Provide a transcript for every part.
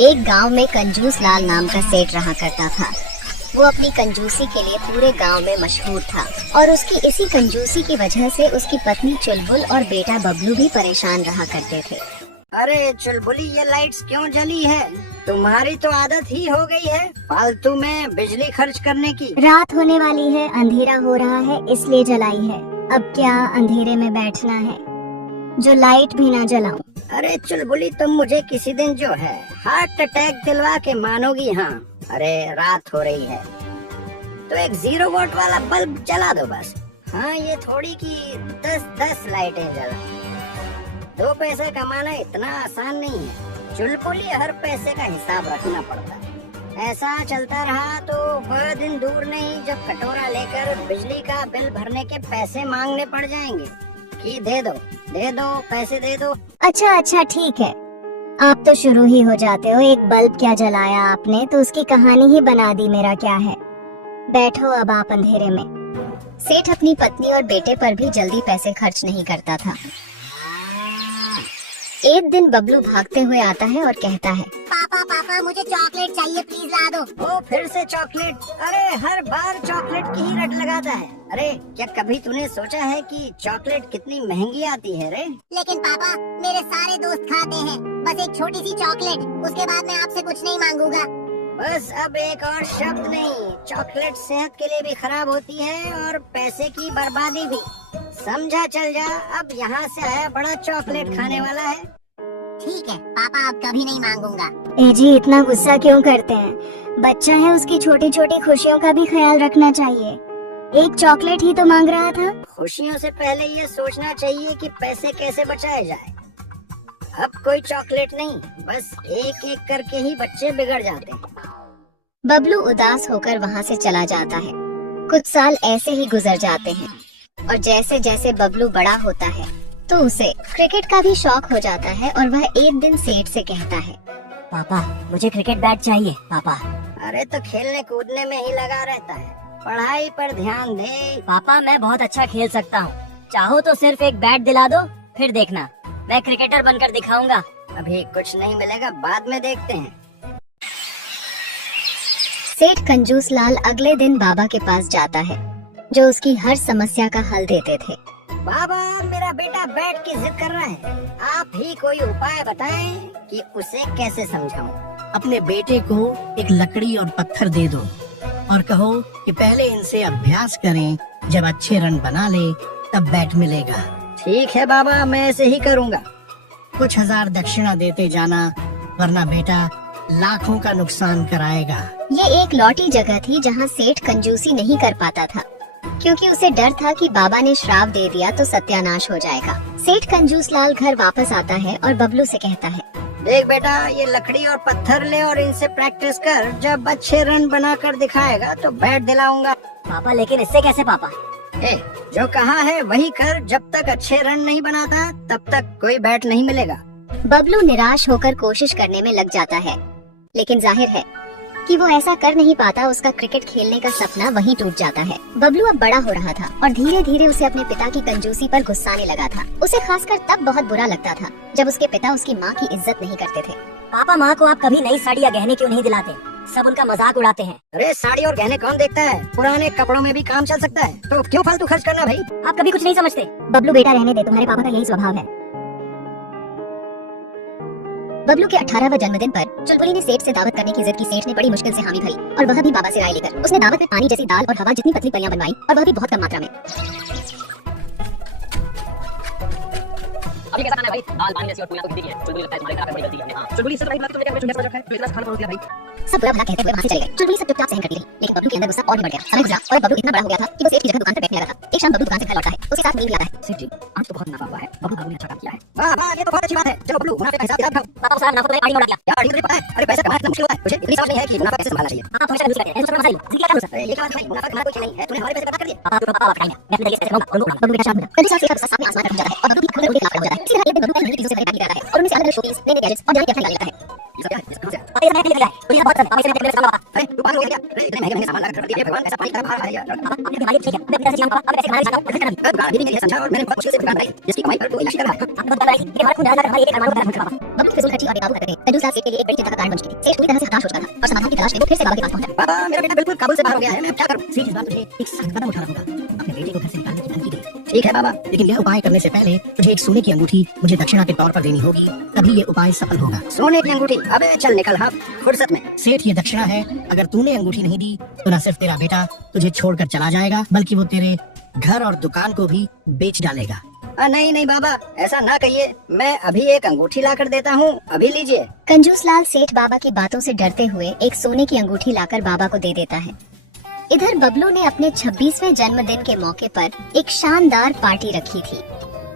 एक गांव में कंजूस लाल नाम का सेठ रहा करता था। वो अपनी कंजूसी के लिए पूरे गांव में मशहूर था और उसकी इसी कंजूसी की वजह से उसकी पत्नी चुलबुल और बेटा बबलू भी परेशान रहा करते थे। अरे चुलबुली, ये लाइट्स क्यों जली है? तुम्हारी तो आदत ही हो गई है फालतू में बिजली खर्च करने की। रात होने वाली है, अंधेरा हो रहा है, इसलिए जलाई है। अब क्या अंधेरे में बैठना है जो लाइट भी ना जलाऊं। अरे चुलबुली, तुम मुझे किसी दिन जो है हार्ट अटैक दिलवा के मानोगी। हाँ, अरे रात हो रही है तो एक 0 वोल्ट वाला बल्ब जला दो बस। हाँ, ये थोड़ी की 10 लाइटें जला। 2 पैसे कमाना इतना आसान नहीं है चुलबुली, हर पैसे का हिसाब रखना पड़ता है। ऐसा चलता रहा तो वह दिन दूर नहीं जब कटोरा लेकर बिजली का बिल भरने के पैसे मांगने पड़ जाएंगे कि दे दो पैसे दे दो। अच्छा ठीक है, आप तो शुरू ही हो जाते हो। एक बल्ब क्या जलाया आपने तो उसकी कहानी ही बना दी। मेरा क्या है, बैठो अब आप अंधेरे में। सेठ अपनी पत्नी और बेटे पर भी जल्दी पैसे खर्च नहीं करता था। एक दिन बबलू भागते हुए आता है और कहता है, पापा मुझे चॉकलेट चाहिए, प्लीज ला दो। ओ, फिर से चॉकलेट? अरे हर बार चॉकलेट की ही रट लगाता है। अरे क्या कभी तूने सोचा है कि चॉकलेट कितनी महंगी आती है रे? लेकिन पापा, मेरे सारे दोस्त खाते हैं, बस एक छोटी सी चॉकलेट, उसके बाद मैं आपसे कुछ नहीं मांगूंगा। बस अब एक और शब्द नहीं। चॉकलेट सेहत के लिए भी खराब होती है और पैसे की बर्बादी भी। समझा? चल जा, अब यहाँ से आया बड़ा चॉकलेट खाने वाला है। ठीक है पापा, अब कभी नहीं मांगूंगा। ए जी, इतना गुस्सा क्यों करते हैं? बच्चा है, उसकी छोटी छोटी खुशियों का भी ख्याल रखना चाहिए। एक चॉकलेट ही तो मांग रहा था। खुशियों से पहले ये सोचना चाहिए कि पैसे कैसे बचाए जाए। अब कोई चॉकलेट नहीं, बस एक एक करके ही बच्चे बिगड़ जाते हैं। बबलू उदास होकर वहाँ से चला जाता है। कुछ साल ऐसे ही गुजर जाते हैं और जैसे जैसे बबलू बड़ा होता है तो उसे क्रिकेट का भी शौक हो जाता है और वह एक दिन सेठ से कहता है, पापा मुझे क्रिकेट बैट चाहिए पापा। अरे तो खेलने कूदने में ही लगा रहता है, पढ़ाई पर ध्यान दे। पापा मैं बहुत अच्छा खेल सकता हूँ, चाहो तो सिर्फ एक बैट दिला दो, फिर देखना मैं क्रिकेटर बनकर दिखाऊंगा। अभी कुछ नहीं मिलेगा, बाद में देखते हैं। सेठ कंजूस लाल अगले दिन बाबा के पास जाता है जो उसकी हर समस्या का हल देते थे। बाबा, मेरा बेटा बैट की जिद कर रहा है, आप ही कोई उपाय बताएं कि उसे कैसे समझाऊं। अपने बेटे को एक लकड़ी और पत्थर दे दो और कहो कि पहले इनसे अभ्यास करें, जब अच्छे रन बना ले तब बैट मिलेगा। ठीक है बाबा, मैं ऐसे ही करूँगा। कुछ हजार दक्षिणा देते जाना, वरना बेटा लाखों का नुकसान कराएगा। ये एक लौटी जगह थी जहाँ सेठ कंजूसी नहीं कर पाता था क्योंकि उसे डर था कि बाबा ने श्राप दे दिया तो सत्यानाश हो जाएगा। सेठ कंजूस लाल घर वापस आता है और बबलू से कहता है, देख बेटा, ये लकड़ी और पत्थर ले और इनसे प्रैक्टिस कर, जब अच्छे रन बनाकर दिखाएगा तो बैट दिलाऊंगा। पापा लेकिन इससे कैसे पापा? जो कहा है वही कर, जब तक अच्छे रन नहीं बनाता तब तक कोई बैट नहीं मिलेगा। बबलू निराश होकर कोशिश करने में लग जाता है, लेकिन जाहिर है कि वो ऐसा कर नहीं पाता। उसका क्रिकेट खेलने का सपना वहीं टूट जाता है। बबलू अब बड़ा हो रहा था और धीरे धीरे उसे अपने पिता की कंजूसी पर गुस्साने लगा था। उसे खासकर तब बहुत बुरा लगता था जब उसके पिता उसकी माँ की इज्जत नहीं करते थे। पापा माँ को आप कभी नई साड़ी या गहने क्यों नहीं दिलाते? सब उनका मजाक उड़ाते हैं। अरे साड़ी और गहने कौन देखता है? पुराने कपड़ों में भी काम चल सकता है, तो क्यों फालतू खर्च करना भाई? आप कभी कुछ नहीं समझते। बबलू बेटा रहने दे, तुम्हारे पापा का यही स्वभाव है। बबलू के 18वें जन्मदिन पर चुलबुली ने सेठ से दावत करने की जिद की। सेठ ने बड़ी मुश्किल से हामी भरी और वह भी बाबा से राय लेकर उसने दावत में पानी जैसी दाल और हवा जितनी पतली परियां बनवाई, और वह भी बहुत कम मात्रा में। अभी कैसा खाना है भाई? दाल पानी जैसी और पूरियां तो गिद्दी है। चुलबुली लगता है तुम्हारे घर पे बड़ी गलती है। हां, चुलबुली से तो नहीं बुला के तुमने क्या समझ रखा है? तो इतना खाना परोस दिया भाई। सब बुरा भला कहते हुए वहाँ से चले गए। चुलबुली सब चुपचाप सहन करती रही, लेकिन बबलू के अंदर गुस्सा और भी बढ़ गया। समय गुजरा और बबलू इतना बड़ा हो गया था कि वो सेठ की जगह दुकान पर बैठने लगा था। एक शाम बबलू दुकान से घर लौटा है, उसके साथ मुनीम भी आता है। सेठ जी, आज तो बहुत मुनाफा हुआ है, बबलू ने अच्छा काम किया है। वाह, ये तो बहुत अच्छी बात है। चलो बबलू, मुनाफे का हिसाब किताब खाओ। पापा सारा मुनाफा तो पानी में उड़ा दिया। यार ये तो पता है, अरे पैसा कमाना इतना मुश्किल होता है, मुझे इतनी समझ नहीं है कि मुनाफा कैसे संभालना चाहिए। आप हमेशा कंजूसी करते हैं, ऐसा मसाइल जिंदगी का अरे ये क्या बात है भाई? मुनाफा कमाना कोई खेल नहीं है, तूने हमारे पैसे बर्बाद कर दिए। पापा तो पापा बताएंगे, मैं अपने तरीके से कहूंगा उनको। बबलू बेटा शांत हो जा। कभी साथ सेठ का गुस्सा सामने आसमान तक पहुंच जाता है और बबलू भी खुद उनके खिलाफ खड़ा हो जाता है। इसी तरह एक दिन बबलू कई नई चीजों से खरीदारी करता है और उनमें से अलग-अलग शोपीस, नए गैजेट्स और जाने क्या क्या निकाल लेता है। ये सब क्या है? ये सब कहाँ से आया? पापा ये सब मैंने खरीदा है, तो ये बहुत पसंद है। पापा इसे मेरे सामान पापा। अरे तू पागल हो गया क्या? अरे इतने महंगे सामान लाकर रख दिया, भगवान ऐसा पानी का भार है यार। पापा आपने दिमाग ठीक है, मैं अपने पैसे चाहिए पापा, मैं पैसे खाना चाहता हूँ, फिर करना। दुकान भी नहीं समझा और मैंने बहुत मुश्किल से दुकान बनाई, जिसकी कमाई पर तू इलाज कर रहा है। आपने बहुत बड़ा ये हमारा खून डालकर हमारे एक अरमान को पूरा करना पापा। बबलू फिजूल खर्ची और बेकाबू हरकतें कंजूस लाल सेठ के लिए एक बड़ी चिंता का कारण बन चुकी थी। सेठ पूरी तरह से हताश हो चुका था और समाधान की तलाश में वो फिर से बाबा के पास पहुंचा। पापा मेरा बेटा बिल्कुल काबू से बाहर हो गया है, मैं अब क्या करूं? सेठ इस बार तुझे एक सख्त कदम उठाना होगा। अपने बेटे को घर से निकालने की धमकी दे। ठीक है बाबा। लेकिन यह उपाय करने से पहले तुझे एक सोने की अंगूठी मुझे दक्षिणा के तौर पर देनी होगी, तभी ये उपाय सफल होगा। सोने की अंगूठी? अबे चल निकल हाँ फुर्सत में। सेठ ये दक्षिणा है, अगर तूने अंगूठी नहीं दी तो न सिर्फ तेरा बेटा तुझे छोड़कर चला जाएगा, बल्कि वो तेरे घर और दुकान को भी बेच डालेगा। नहीं नहीं बाबा, ऐसा ना कहिए, मैं अभी एक अंगूठी लाकर देता हूँ, अभी लीजिए। कंजूस लाल सेठ बाबा की बातों से डरते हुए एक सोने की अंगूठी लाकर बाबा को दे देता है। इधर बबलू ने अपने 26वें जन्मदिन के मौके पर एक शानदार पार्टी रखी थी,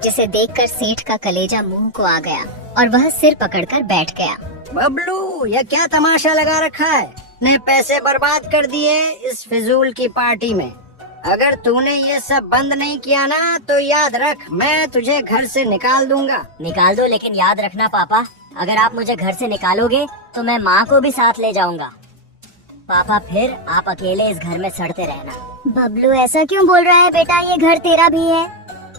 जिसे देखकर सेठ का कलेजा मुंह को आ गया और वह सिर पकड़कर बैठ गया। बबलू यह क्या तमाशा लगा रखा है? ने पैसे बर्बाद कर दिए इस फिजूल की पार्टी में। अगर तूने ये सब बंद नहीं किया ना तो याद रख, मैं तुझे घर से निकाल दूंगा। निकाल दो, लेकिन याद रखना पापा, अगर आप मुझे घर से निकालोगे तो मैं माँ को भी साथ ले जाऊंगा। पापा फिर आप अकेले इस घर में सड़ते रहना। बबलू ऐसा क्यों बोल रहा है बेटा, ये घर तेरा भी है।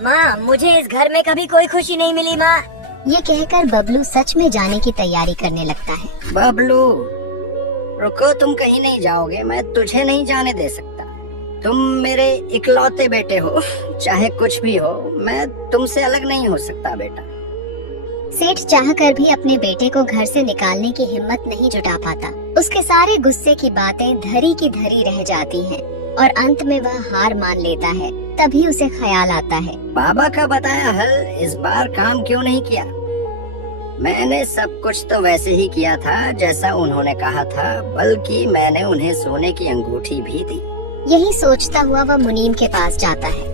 माँ मुझे इस घर में कभी कोई खुशी नहीं मिली माँ। ये कहकर बबलू सच में जाने की तैयारी करने लगता है। बबलू रुको, तुम कहीं नहीं जाओगे, मैं तुझे नहीं जाने दे सकता। तुम मेरे इकलौते बेटे हो, चाहे कुछ भी हो, मैं तुमसे अलग नहीं हो सकता बेटा। सेठ चाहकर भी अपने बेटे को घर से निकालने की हिम्मत नहीं जुटा पाता। उसके सारे गुस्से की बातें धरी की धरी रह जाती हैं और अंत में वह हार मान लेता है। तभी उसे ख्याल आता है, बाबा का बताया हल इस बार काम क्यों नहीं किया? मैंने सब कुछ तो वैसे ही किया था जैसा उन्होंने कहा था, बल्कि मैंने उन्हें सोने की अंगूठी भी दी। यही सोचता हुआ वह मुनीम के पास जाता है।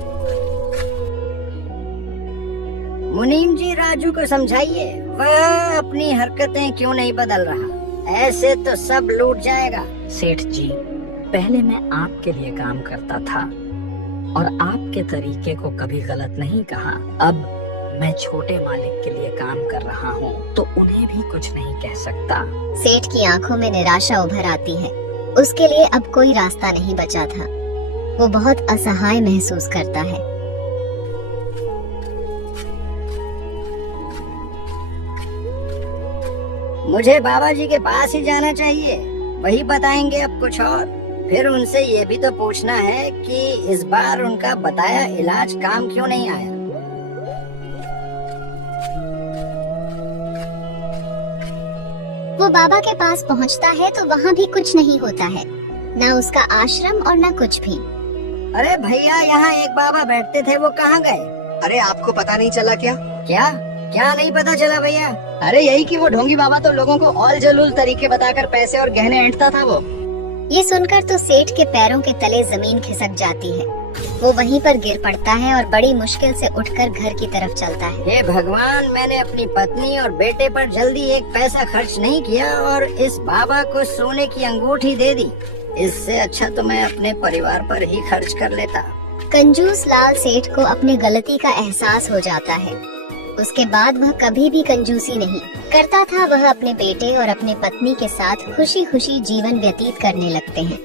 मुनीम जी राजू को समझाइए, वह अपनी हरकतें क्यों नहीं बदल रहा, ऐसे तो सब लूट जाएगा। सेठ जी, पहले मैं आपके लिए काम करता था और आपके तरीके को कभी गलत नहीं कहा। अब मैं छोटे मालिक के लिए काम कर रहा हूँ, तो उन्हें भी कुछ नहीं कह सकता। सेठ की आंखों में निराशा उभर आती है। उसके लिए अब कोई रास्ता नहीं बचा था। वो बहुत असहाय महसूस करता है। मुझे बाबा जी के पास ही जाना चाहिए, वही बताएंगे अब कुछ और। फिर उनसे ये भी तो पूछना है कि इस बार उनका बताया इलाज काम क्यों नहीं आया। वो बाबा के पास पहुंचता है तो वहाँ भी कुछ नहीं होता है, ना उसका आश्रम और ना कुछ भी। अरे भैया, यहाँ एक बाबा बैठते थे, वो कहाँ गए? अरे आपको पता नहीं चला क्या? क्या क्या नहीं पता चला भैया? अरे यही कि वो ढोंगी बाबा तो लोगों को ऑल जलूल तरीके बताकर पैसे और गहने ऐंठता था वो। ये सुनकर तो सेठ के पैरों के तले जमीन खिसक जाती है। वो वहीं पर गिर पड़ता है और बड़ी मुश्किल से उठकर घर की तरफ चलता है। हे भगवान, मैंने अपनी पत्नी और बेटे पर जल्दी एक पैसा खर्च नहीं किया और इस बाबा को सोने की अंगूठी दे दी। इससे अच्छा तो मैं अपने परिवार पर ही खर्च कर लेता। कंजूस लाल सेठ को अपनी गलती का एहसास हो जाता है। उसके बाद वह कभी भी कंजूसी नहीं करता था। वह अपने बेटे और अपने पत्नी के साथ खुशी खुशी जीवन व्यतीत करने लगते हैं।